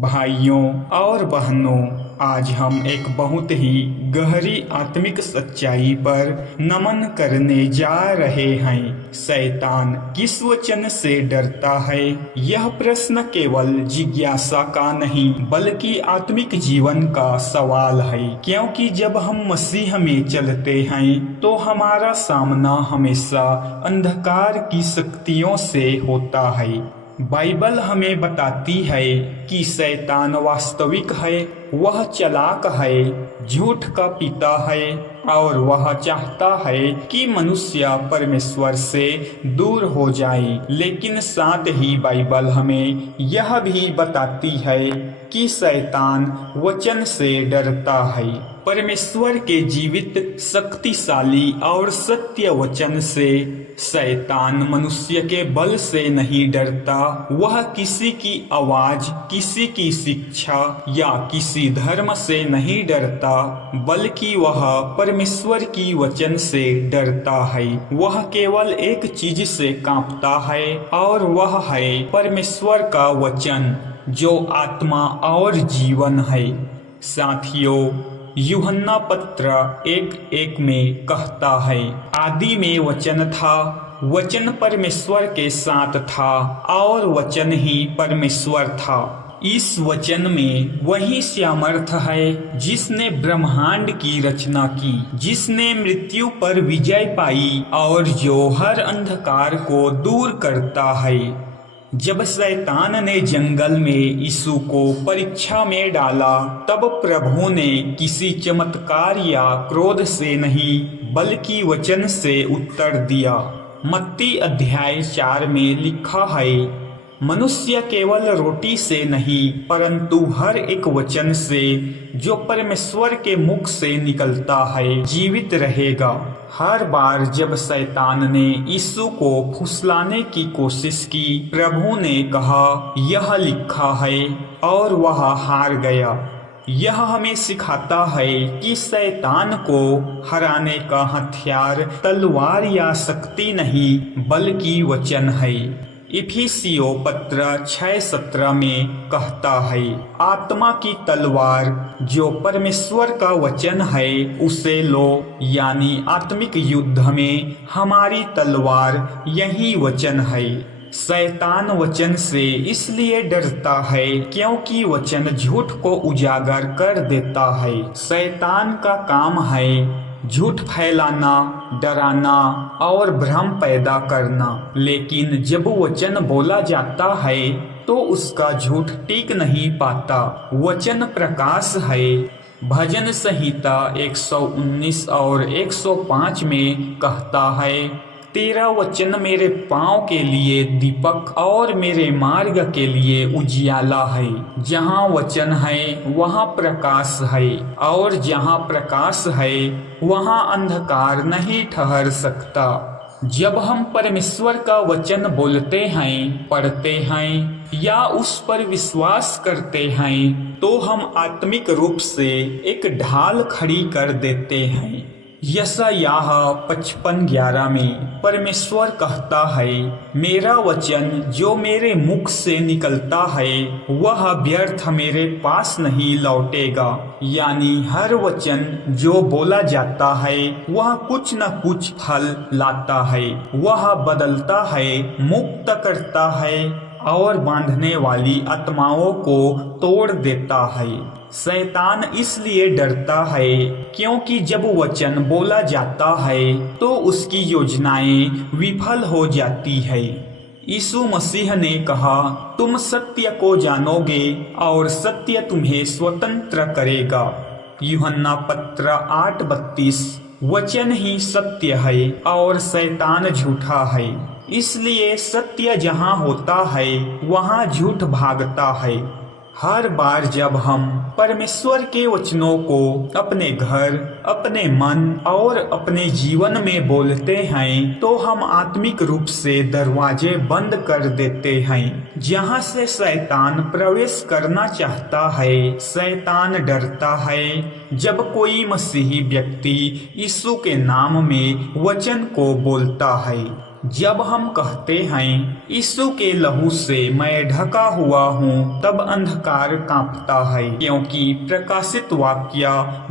भाइयों और बहनों, आज हम एक बहुत ही गहरी आत्मिक सच्चाई पर नमन करने जा रहे हैं। शैतान किस वचन से डरता है? यह प्रश्न केवल जिज्ञासा का नहीं बल्कि आत्मिक जीवन का सवाल है, क्योंकि जब हम मसीह में चलते हैं तो हमारा सामना हमेशा अंधकार की शक्तियों से होता है। बाइबल हमें बताती है कि शैतान वास्तविक है, वह चालाक है, झूठ का पिता है और वह चाहता है कि मनुष्य परमेश्वर से दूर हो जाए। लेकिन साथ ही बाइबल हमें यह भी बताती है कि शैतान वचन से डरता है। परमेश्वर के जीवित, शक्तिशाली और सत्य वचन से शैतान मनुष्य के बल से नहीं डरता। वह किसी की आवाज, किसी की शिक्षा या किसी धर्म से नहीं डरता, बल्कि वह परमेश्वर की वचन से डरता है। वह केवल एक चीज से कांपता है और वह है परमेश्वर का वचन, जो आत्मा और जीवन है। साथियों, यूहन्ना पत्र 1:1 में कहता है, आदि में वचन था, वचन परमेश्वर के साथ था और वचन ही परमेश्वर था। इस वचन में वही सामर्थ है जिसने ब्रह्मांड की रचना की, जिसने मृत्यु पर विजय पाई और जो हर अंधकार को दूर करता है। जब शैतान ने जंगल में यीशु को परीक्षा में डाला, तब प्रभु ने किसी चमत्कार या क्रोध से नहीं बल्कि वचन से उत्तर दिया। मत्ती अध्याय 4 में लिखा है, मनुष्य केवल रोटी से नहीं परंतु हर एक वचन से जो परमेश्वर के मुख से निकलता है जीवित रहेगा। हर बार जब शैतान ने यीशु को फुसलाने की कोशिश की, प्रभु ने कहा, यह लिखा है, और वह हार गया। यह हमें सिखाता है कि शैतान को हराने का हथियार तलवार या शक्ति नहीं बल्कि वचन है। इफिसियों पत्र 6:17 में कहता है, आत्मा की तलवार जो परमेश्वर का वचन है उसे लो। यानी आत्मिक युद्ध में हमारी तलवार यही वचन है। शैतान वचन से इसलिए डरता है क्योंकि वचन झूठ को उजागर कर देता है। शैतान का काम है झूठ फैलाना, डराना और भ्रम पैदा करना। लेकिन जब वचन बोला जाता है तो उसका झूठ टिक नहीं पाता। वचन प्रकाश है। भजन संहिता 119 और 105 में कहता है, तेरा वचन मेरे पाँव के लिए दीपक और मेरे मार्ग के लिए उजियाला है। जहाँ वचन है वहाँ प्रकाश है, और जहाँ प्रकाश है वहाँ अंधकार नहीं ठहर सकता। जब हम परमेश्वर का वचन बोलते हैं, पढ़ते हैं या उस पर विश्वास करते हैं, तो हम आत्मिक रूप से एक ढाल खड़ी कर देते हैं। यशायाह 55:11 में परमेश्वर कहता है, मेरा वचन जो मेरे मुख से निकलता है वह व्यर्थ मेरे पास नहीं लौटेगा। यानी हर वचन जो बोला जाता है वह कुछ न कुछ फल लाता है। वह बदलता है, मुक्त करता है और बांधने वाली आत्माओं को तोड़ देता है। शैतान इसलिए डरता है क्योंकि जब वचन बोला जाता है तो उसकी योजनाएं विफल हो जाती है। यीशु मसीह ने कहा, तुम सत्य को जानोगे और सत्य तुम्हें स्वतंत्र करेगा। यूहन्ना पत्र 8:32। वचन ही सत्य है और शैतान झूठा है। इसलिए सत्य जहाँ होता है वहाँ झूठ भागता है। हर बार जब हम परमेश्वर के वचनों को अपने घर, अपने मन और अपने जीवन में बोलते हैं तो हम आत्मिक रूप से दरवाजे बंद कर देते हैं जहां से शैतान प्रवेश करना चाहता है। शैतान डरता है जब कोई मसीही व्यक्ति यीशु के नाम में वचन को बोलता है। जब हम कहते हैं यीशु के लहू से मैं ढका हुआ हूँ, तब अंधकार कांपता है, क्योंकि प्रकाशित वाक्य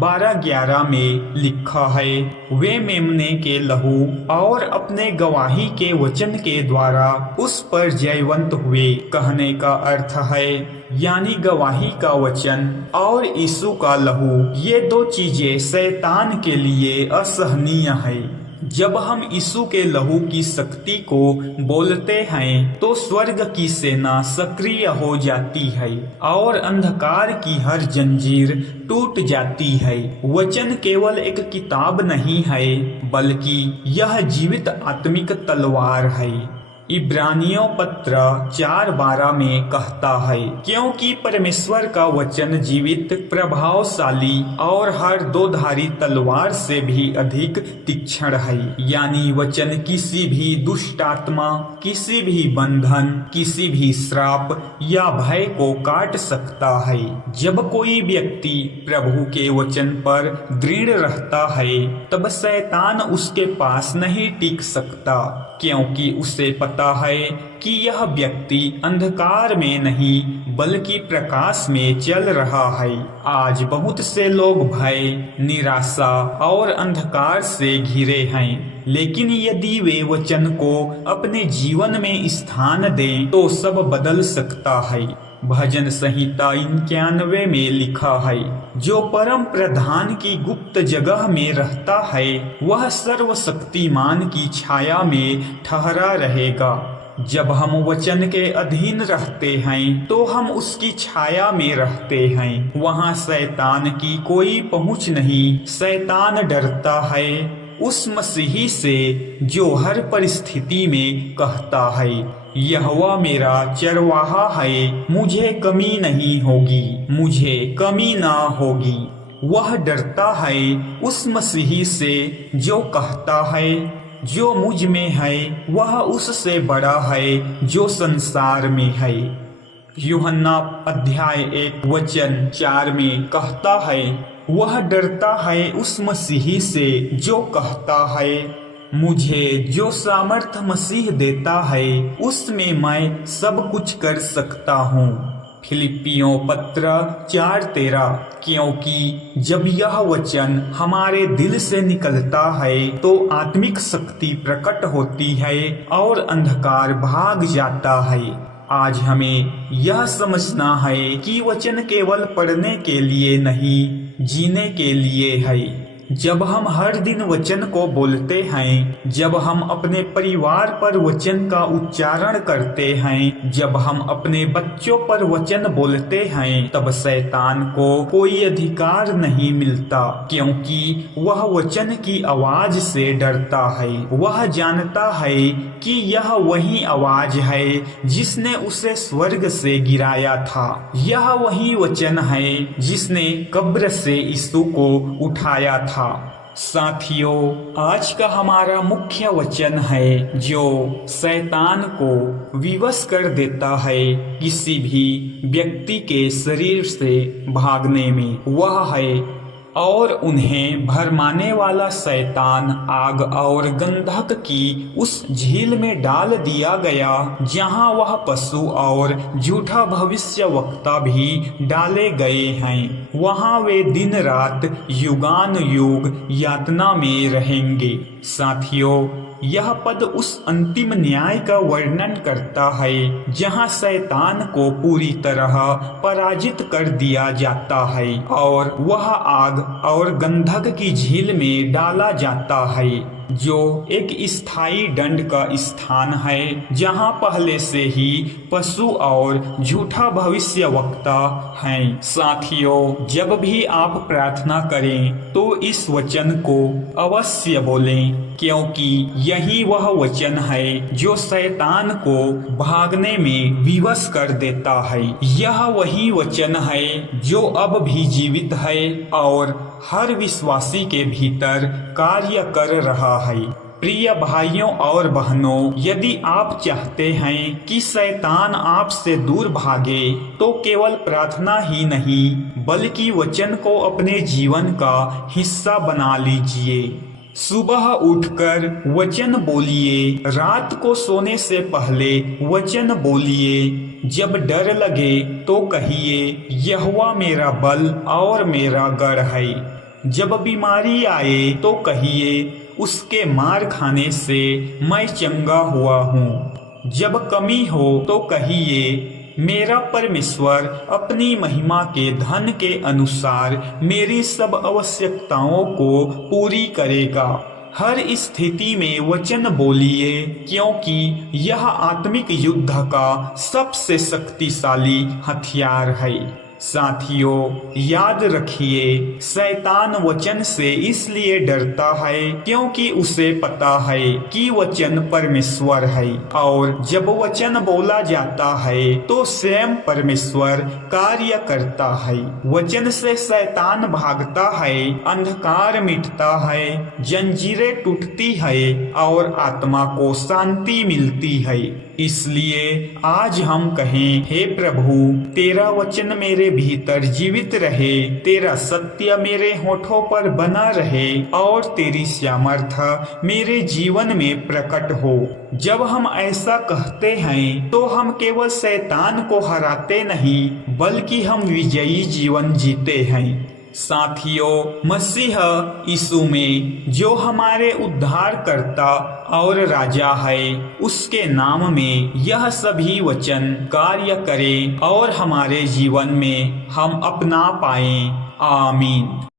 12:11 में लिखा है, वे मेमने के लहू और अपने गवाही के वचन के द्वारा उस पर जयवंत हुए। कहने का अर्थ है यानी गवाही का वचन और यीशु का लहू, ये दो चीजें शैतान के लिए असहनीय है। जब हम यीशु के लहू की शक्ति को बोलते हैं तो स्वर्ग की सेना सक्रिय हो जाती है और अंधकार की हर जंजीर टूट जाती है। वचन केवल एक किताब नहीं है, बल्कि यह जीवित आत्मिक तलवार है। इब्रानियों पत्र 4:12 में कहता है, क्योंकि परमेश्वर का वचन जीवित, प्रभावशाली और हर दो धारी तलवार से भी अधिक तीक्ष्ण है। यानी वचन किसी भी दुष्ट आत्मा, किसी भी बंधन, किसी भी श्राप या भय को काट सकता है। जब कोई व्यक्ति प्रभु के वचन पर दृढ़ रहता है, तब शैतान उसके पास नहीं टिक सकता, क्योंकि उसे पता है कि यह व्यक्ति अंधकार में नहीं बल्कि प्रकाश में चल रहा है। आज बहुत से लोग भय, निराशा और अंधकार से घिरे हैं, लेकिन यदि वे वचन को अपने जीवन में स्थान दें तो सब बदल सकता है। भजन संहिता 91 में लिखा है, जो परम प्रधान की गुप्त जगह में रहता है वह सर्वशक्तिमान की छाया में ठहरा रहेगा। जब हम वचन के अधीन रहते हैं तो हम उसकी छाया में रहते हैं। वहाँ शैतान की कोई पहुँच नहीं। शैतान डरता है उस मसीही से जो हर परिस्थिति में कहता है, यहोवा मेरा चरवाहा है, मुझे कमी नहीं होगी, मुझे कमी ना होगी। वह डरता है उस मसीही से जो कहता है, जो मुझ में है वह उससे बड़ा है जो संसार में है। यूहन्ना अध्याय 1:4 में कहता है, वह डरता है उस मसीही से जो कहता है, मुझे जो सामर्थ मसीह देता है उसमें मैं सब कुछ कर सकता हूँ। फिलिपियों पत्र 4:13, क्योंकि जब यह वचन हमारे दिल से निकलता है तो आत्मिक शक्ति प्रकट होती है और अंधकार भाग जाता है। आज हमें यह समझना है कि वचन केवल पढ़ने के लिए नहीं, जीने के लिए है। जब हम हर दिन वचन को बोलते हैं, जब हम अपने परिवार पर वचन का उच्चारण करते हैं, जब हम अपने बच्चों पर वचन बोलते हैं, तब शैतान को कोई अधिकार नहीं मिलता, क्योंकि वह वचन की आवाज से डरता है। वह जानता है कि यह वही आवाज है जिसने उसे स्वर्ग से गिराया था। यह वही वचन है जिसने कब्र से यीशु को उठाया था। साथियों, आज का हमारा मुख्य वचन है जो शैतान को विवश कर देता है किसी भी व्यक्ति के शरीर से भागने में। वह है, और उन्हें भरमाने वाला शैतान आग और गंधक की उस झील में डाल दिया गया जहां वह पशु और झूठा भविष्यवक्ता भी डाले गए हैं। वहां वे दिन रात युगान युग यातना में रहेंगे। साथियों, यह पद उस अंतिम न्याय का वर्णन करता है जहां शैतान को पूरी तरह पराजित कर दिया जाता है और वह आग और गंधक की झील में डाला जाता है, जो एक स्थायी दंड का स्थान है जहां पहले से ही पशु और झूठा भविष्यवक्ता हैं। साथियों, जब भी आप प्रार्थना करें तो इस वचन को अवश्य बोलें, क्योंकि यही वह वचन है जो शैतान को भागने में विवश कर देता है। यह वही वचन है जो अब भी जीवित है और हर विश्वासी के भीतर कार्य कर रहा है। प्रिय भाइयों और बहनों, यदि आप चाहते हैं कि शैतान आपसे दूर भागे तो केवल प्रार्थना ही नहीं बल्कि वचन को अपने जीवन का हिस्सा बना लीजिए। सुबह उठकर वचन बोलिए, रात को सोने से पहले वचन बोलिए। जब डर लगे तो कहिए, यहोवा मेरा बल और मेरा गढ़ है। जब बीमारी आए तो कहिए, उसके मार खाने से मैं चंगा हुआ हूँ। जब कमी हो तो कहिए, मेरा परमेश्वर अपनी महिमा के धन के अनुसार मेरी सब आवश्यकताओं को पूरी करेगा। हर स्थिति में वचन बोलिए, क्योंकि यह आत्मिक युद्ध का सबसे शक्तिशाली हथियार है। साथियों, याद रखिए, शैतान वचन से इसलिए डरता है क्योंकि उसे पता है कि वचन परमेश्वर है, और जब वचन बोला जाता है तो स्वयं परमेश्वर कार्य करता है। वचन से शैतान भागता है, अंधकार मिटता है, जंजीरें टूटती है और आत्मा को शांति मिलती है। इसलिए आज हम कहें, हे प्रभु, तेरा वचन मेरे भीतर जीवित रहे, तेरा सत्य मेरे होठों पर बना रहे और तेरी सामर्थ मेरे जीवन में प्रकट हो। जब हम ऐसा कहते हैं तो हम केवल शैतान को हराते नहीं, बल्कि हम विजयी जीवन जीते हैं। साथियों, मसीह यीशु में जो हमारे उद्धारकर्ता और राजा है, उसके नाम में यह सभी वचन कार्य करें और हमारे जीवन में हम अपना पाएं। आमीन।